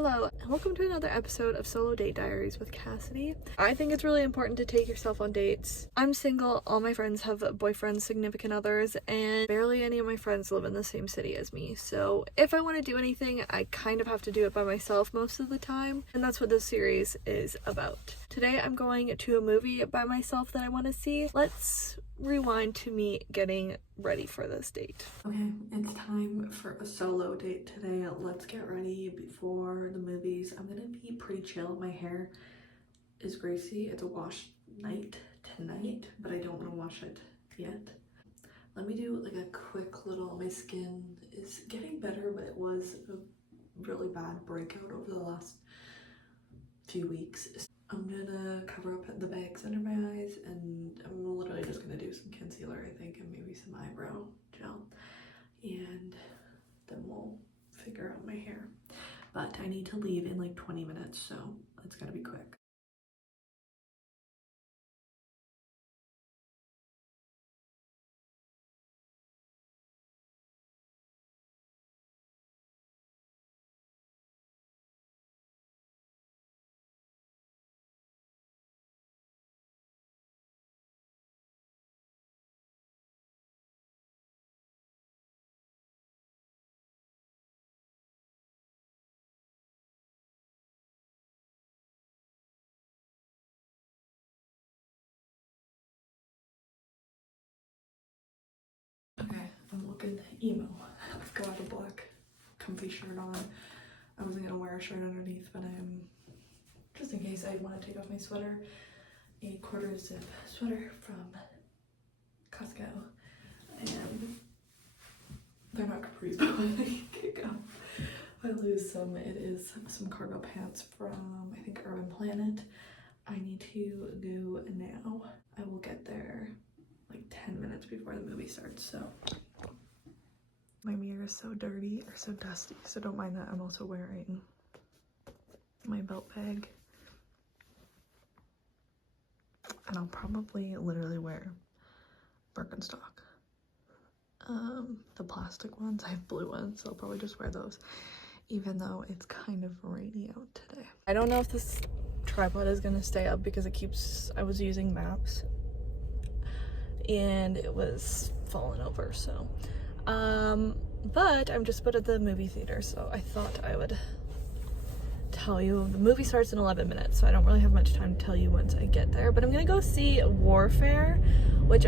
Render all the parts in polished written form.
Hello, and welcome to another episode of Solo Date Diaries with Cassidy. I think it's really important to take yourself on dates. I'm single, all my friends have boyfriends, significant others, and barely any of my friends live in the same city as me. So if I want to do anything, I kind of have to do it by myself most of the time, and that's what this series is about. Today I'm going to a movie by myself that I want to see. Let's rewind to me getting ready for this date. Okay, it's time for a solo date today. Let's get ready before the movies. I'm gonna be pretty chill. My hair is greasy. It's a wash night tonight, but I don't want to wash it yet. Let me do like a quick little, my skin is getting better, but it was a really bad breakout over the last few weeks. I'm gonna cover up the bags under my eyes, and I'm literally just gonna do some concealer, I think, and maybe some eyebrow gel, and then we'll figure out my hair. But I need to leave in like 20 minutes, so it's gotta be quick. Okay, I'm looking emo. I've got a black comfy shirt on. I wasn't gonna wear a shirt underneath, but I'm, just in case I want to take off my sweater, a quarter zip sweater from Costco, and they're not capris, but when they kick up, I lose some. It is some cargo pants from, I think, Urban Planet. I need to go now. I will get there like 10 minutes before the movie starts, so. My mirror is so dirty or so dusty, so don't mind that. I'm also wearing my belt bag. And I'll probably literally wear Birkenstock. The plastic ones, I have blue ones, so I'll probably just wear those, even though it's kind of rainy out today. I don't know if this tripod is gonna stay up because I was using maps and it was falling over, so. But I'm just about at the movie theater, so I thought I would tell you. The movie starts in 11 minutes, so I don't really have much time to tell you once I get there, but I'm gonna go see Warfare, which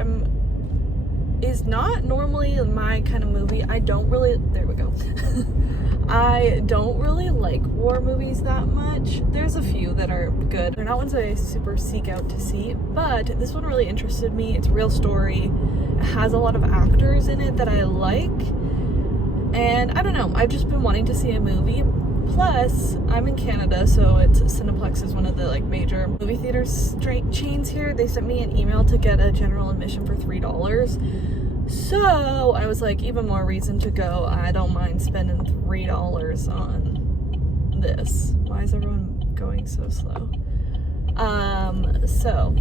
is not normally my kind of movie. I don't really like war movies that much. There's a few that are good. They're not ones that I super seek out to see, but this one really interested me. It's a real story. It has a lot of actors in it that I like, and I don't know, I've just been wanting to see a movie. Plus, I'm in Canada, so Cineplex is one of the like major movie theaters chains here. They sent me an email to get a general admission for $3. So I was like, even more reason to go. I don't mind spending $3 on this. Why is everyone going so slow? So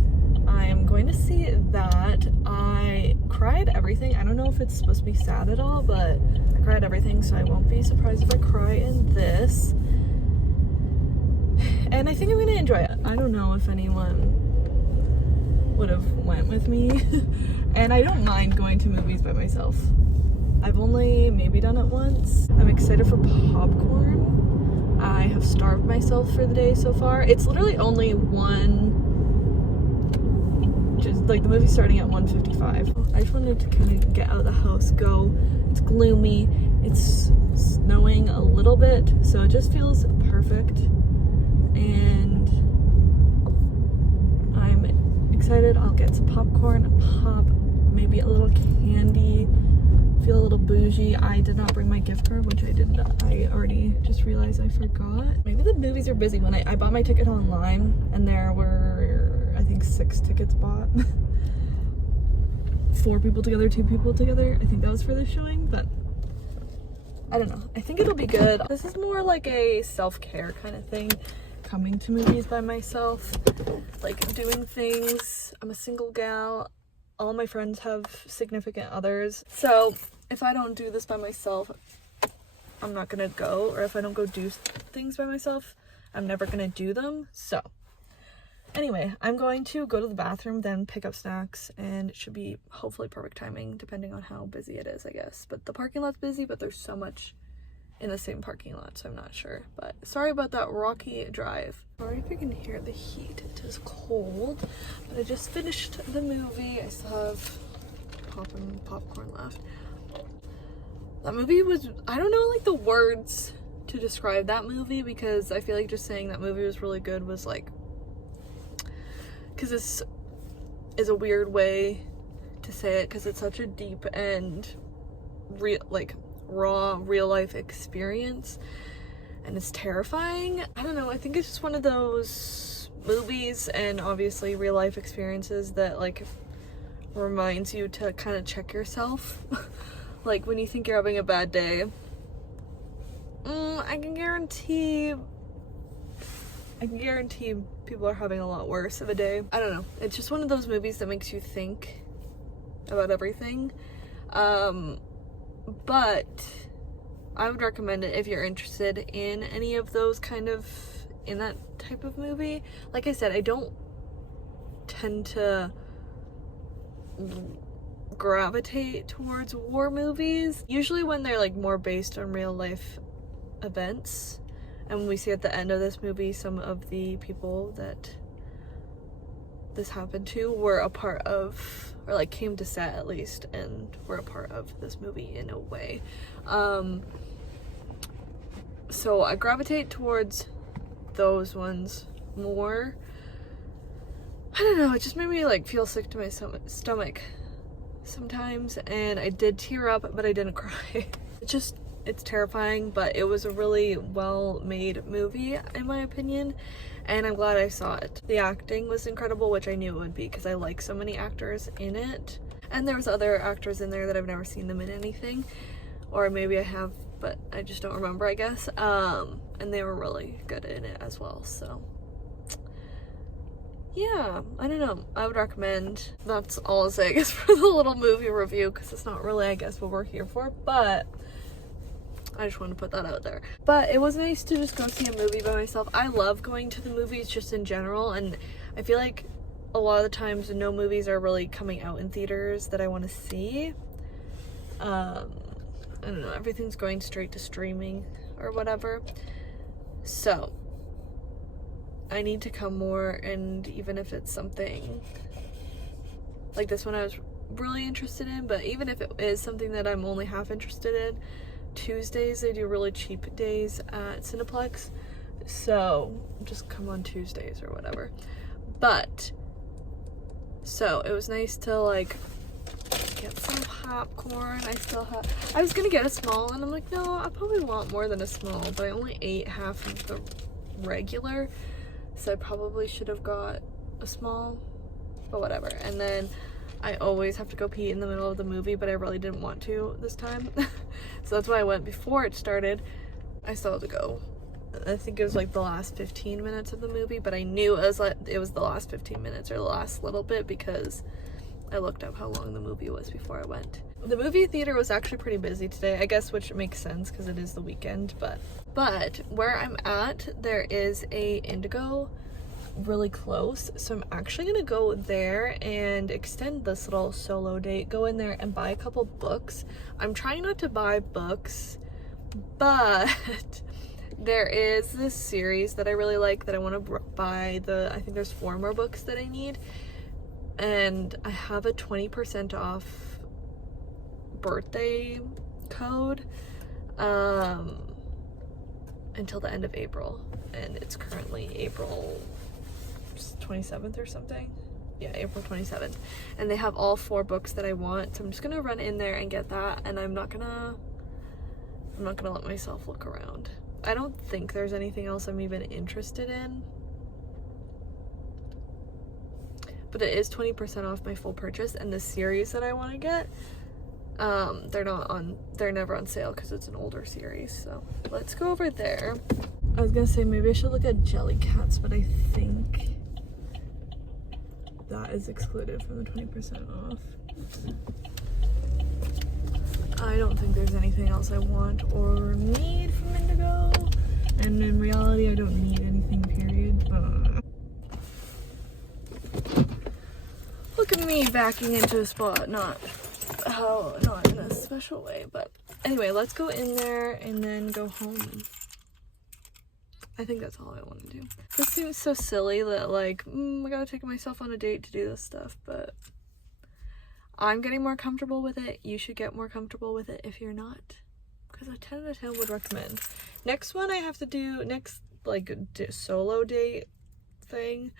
I am going to see that. I cried everything. I don't know if it's supposed to be sad at all, but I cried everything, so I won't be surprised if I cry in this. And I think I'm gonna enjoy it. I don't know if anyone would have went with me. And I don't mind going to movies by myself. I've only maybe done it once. I'm excited for popcorn. I have starved myself for the day so far. It's literally only just like the movie's starting at 1:55. I just wanted to kind of get out of the house, go. It's gloomy, it's snowing a little bit, so it just feels perfect. And I'm excited. I'll get some popcorn, pop, maybe a little candy, feel a little bougie. I did not bring my gift card, which I already just realized I forgot. Maybe the movies are busy. When I bought my ticket online, and there were, I think, 6 tickets bought. 4 people together, 2 people together. I think that was for the showing, but I don't know. I think it'll be good. This is more like a self-care kind of thing. Coming to movies by myself, like doing things. I'm a single gal. All my friends have significant others. So if I don't do this by myself, I'm not gonna go, or if I don't go do things by myself, I'm never gonna do them. So anyway, I'm going to go to the bathroom, then pick up snacks, and it should be hopefully perfect timing depending on how busy it is, I guess. But the parking lot's busy, but there's so much in the same parking lot, so I'm not sure. But sorry about that rocky drive. Sorry if you can hear the heat. It is cold, but I just finished the movie. I still have popcorn left. That movie was, I don't know like the words to describe that movie, because I feel like just saying that movie was really good was like, because this is a weird way to say it, because it's such a deep and raw real life experience, and it's terrifying. I don't know, I think it's just one of those movies and obviously real life experiences that like reminds you to kind of check yourself. Like when you think you're having a bad day, I can guarantee people are having a lot worse of a day. I don't know, it's just one of those movies that makes you think about everything. But I would recommend it if you're interested in any of those in that type of movie. Like I said, I don't tend to gravitate towards war movies. Usually when they're like more based on real life events. And we see at the end of this movie, some of the people that this happened to were a part of, or like came to set at least, and were a part of this movie in a way. So I gravitate towards those ones more. I don't know, it just made me like feel sick to my stomach sometimes, and I did tear up, but I didn't cry. It's terrifying, but it was a really well-made movie in my opinion, and I'm glad I saw it. The acting was incredible, which I knew it would be because I like so many actors in it, and there was other actors in there that I've never seen them in anything, or maybe I have, but I just don't remember, I guess. And they were really good in it as well, so yeah, I don't know, I would recommend. That's all I'll say, I guess, for the little movie review, because it's not really, I guess, what we're here for, but I just want to put that out there. But it was nice to just go see a movie by myself. I love going to the movies just in general, and I feel like a lot of the times no movies are really coming out in theaters that I want to see. I don't know, everything's going straight to streaming or whatever. So I need to come more, and even if it's something like this one I was really interested in, but even if it is something that I'm only half interested in, Tuesdays they do really cheap days at Cineplex, so just come on Tuesdays or whatever. But so it was nice to like get some popcorn. I was gonna get a small, and I'm like, no, I probably want more than a small, but I only ate half of the regular, so I probably should have got a small, but whatever. And then I always have to go pee in the middle of the movie, but I really didn't want to this time. So that's why I went before it started. I still had to go. I think it was like the last 15 minutes of the movie, but I knew it was the last 15 minutes or the last little bit because I looked up how long the movie was before I went. The movie theater was actually pretty busy today, I guess, which makes sense because it is the weekend, but where I'm at, there is a Indigo really close, so I'm actually gonna go there and extend this little solo date, go in there and buy a couple books. I'm trying not to buy books, but there is this series that I really like that I want to buy. I think there's 4 more books that I need, and I have a 20% off birthday code until the end of April, and it's currently April 27th or something. Yeah, April 27th, and they have all 4 books that I want, so I'm just gonna run in there and get that, and I'm not gonna let myself look around. I don't think there's anything else I'm even interested in, but it is 20% off my full purchase, and the series that I want to get, they're never on sale because it's an older series. So let's go over there. I was gonna say maybe I should look at Jellycats, but I think that is excluded from the 20% off. I don't think there's anything else I want or need from Indigo. And in reality, I don't need anything, period. But look at me backing into a spot, not in a special way. But anyway, let's go in there and then go home. I think that's all I want to do. This seems so silly that like, I gotta take myself on a date to do this stuff, but I'm getting more comfortable with it. You should get more comfortable with it if you're not, because a 10 out of 10 would recommend. Next one I have to do, next like solo date thing,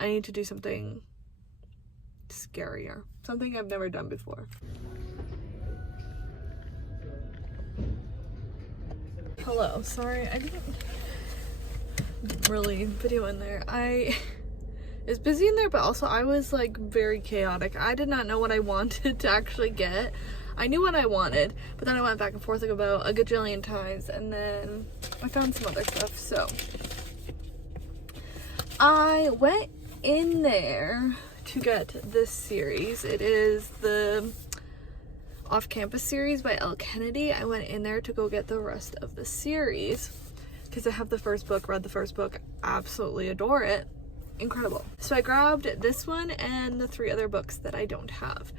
I need to do something scarier, something I've never done before. Hello, sorry, I didn't really video in there. I was busy in there, but also I was like very chaotic. I did not know what I wanted to actually get. I knew what I wanted, but then I went back and forth about a gajillion times, and then I found some other stuff. So I went in there to get this series. It is the Off-Campus series by Elle Kennedy. I went in there to go get the rest of the series because I have the first book, read the first book, absolutely adore it. Incredible. So I grabbed this one and the 3 other books that I don't have.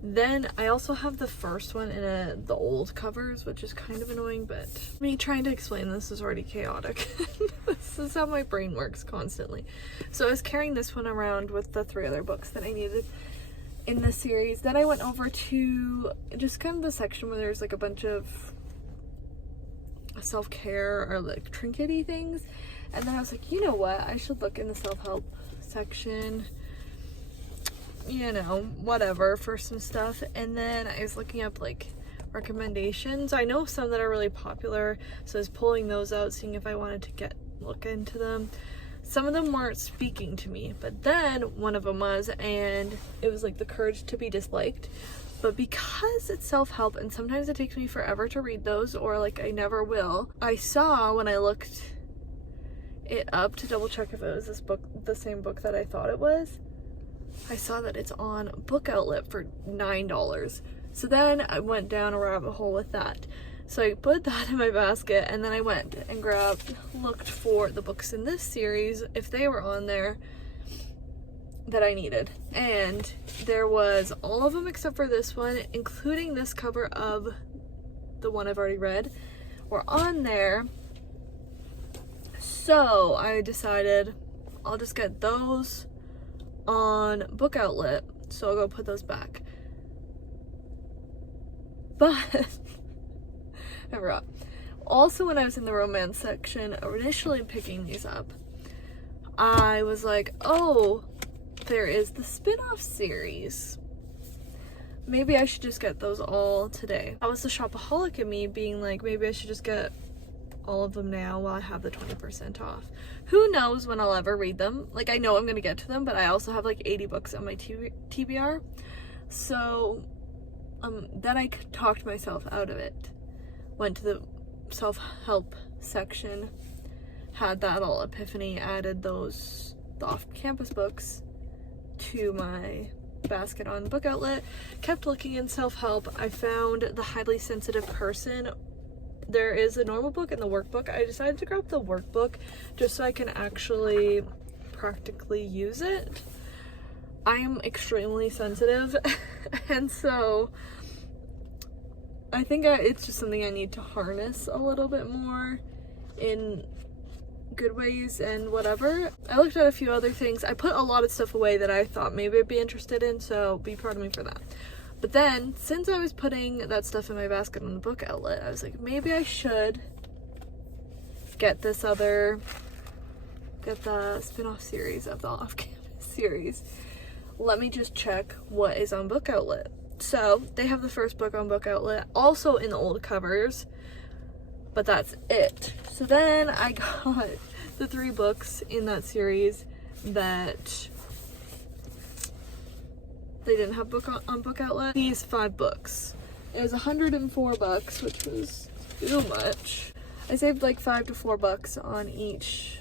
Then I also have the first one in the old covers, which is kind of annoying, but me trying to explain this is already chaotic. This is how my brain works constantly. So I was carrying this one around with the 3 other books that I needed in the series. Then I went over to just kind of the section where there's like a bunch of self-care or like trinkety things, and then I was like, you know what, I should look in the self-help section, you know, whatever, for some stuff. And then I was looking up like recommendations. I know some that are really popular, so I was pulling those out, seeing if I wanted to look into them. Some of them weren't speaking to me, but then one of them was, and it was like The Courage to Be Disliked. But because it's self-help and sometimes it takes me forever to read those, or like I never will, I saw when I looked it up to double check if it was this book, the same book that I thought it was, I saw that it's on Book Outlet for $9. So then I went down a rabbit hole with that. So I put that in my basket, and then I went and looked for the books in this series, if they were on there, that I needed. And there was all of them except for this one, including this cover of the one I've already read, were on there. So I decided I'll just get those on Book Outlet, so I'll go put those back. But I forgot. Also, when I was in the romance section initially picking these up, I was like, oh, there is the spin-off series. Maybe I should just get those all today. That was the shopaholic in me being like, maybe I should just get all of them now while I have the 20% off. Who knows when I'll ever read them? Like, I know I'm gonna get to them, but I also have like 80 books on my TBR. So then I talked myself out of it. Went to the self-help section, had that all epiphany, added the off-campus books to my basket on Book Outlet, kept looking in self-help. I found The Highly Sensitive Person. There is a normal book and the workbook. I decided to grab the workbook just so I can actually practically use it. I am extremely sensitive and so I think it's just something I need to harness a little bit more in good ways and whatever. I looked at a few other things. I put a lot of stuff away that I thought maybe I'd be interested in, so be proud of me for that. But then, since I was putting that stuff in my basket on the Book Outlet, I was like, maybe I should get the spin-off series of the Off-Campus series. Let me just check what is on Book Outlet. So, they have the first book on Book Outlet, also in the old covers, but that's it. So then I got the 3 books in that series that they didn't have on Book Outlet. These 5 books. It was $104, which was too much. I saved like $5 to $4 on each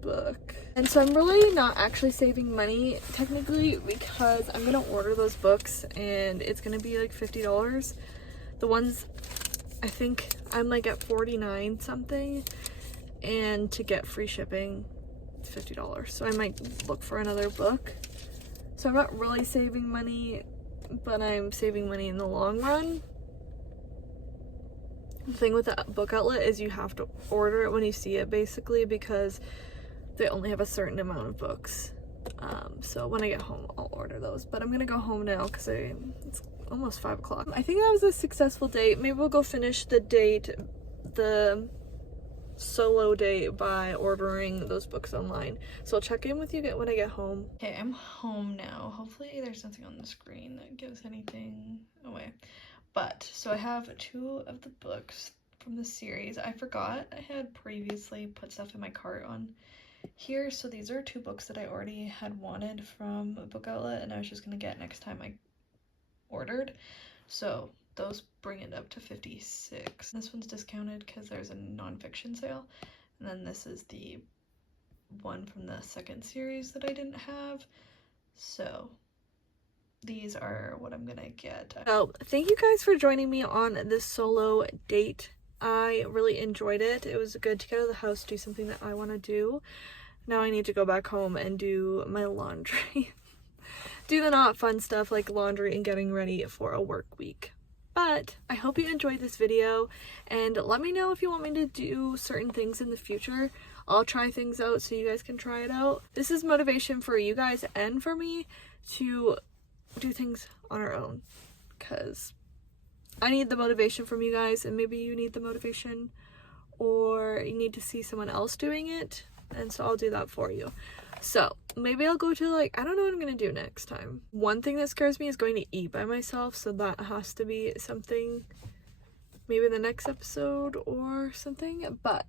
book. And so I'm really not actually saving money technically because I'm gonna order those books and it's gonna be like $50. The ones, I think I'm like at 49 something, and to get free shipping it's $50. So I might look for another book. So I'm not really saving money, but I'm saving money in the long run. The thing with the book outlet is you have to order it when you see it, basically, because they only have a certain amount of books. So when I get home, I'll order those. But I'm gonna go home now because it's almost 5 o'clock. I think that was a successful date. Maybe we'll go finish the solo date by ordering those books online. So I'll check in with you when I get home. Okay, I'm home now. Hopefully there's nothing on the screen that gives anything away. But so I have 2 of the books from the series. I forgot I had previously put stuff in my cart on here, so these are 2 books that I already had wanted from a book outlet and I was just gonna get next time I ordered. So those bring it up to 56. This one's discounted because there's a nonfiction sale, and then this is the one from the second series that I didn't have. So these are what I'm gonna get. So thank you guys for joining me on this solo date. I really enjoyed it. It was good to get out of the house, do something that I want to do. Now I need to go back home and do my laundry. Do the not fun stuff like laundry and getting ready for a work week. But I hope you enjoyed this video, and let me know if you want me to do certain things in the future. I'll try things out so you guys can try it out. This is motivation for you guys and for me to do things on our own, because I need the motivation from you guys, and maybe you need the motivation, or you need to see someone else doing it, and so I'll do that for you. So maybe I'll go to, like, I don't know what I'm gonna do next time. One thing that scares me is going to eat by myself, so that has to be something maybe in the next episode or something. But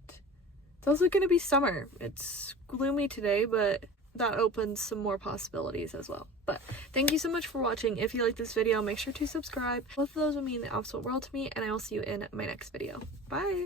it's also gonna be summer. It's gloomy today, but that opens some more possibilities as well. But thank you so much for watching. If you like this video, make sure to subscribe. Both of those would mean the absolute world to me, and I will see you in my next video. Bye!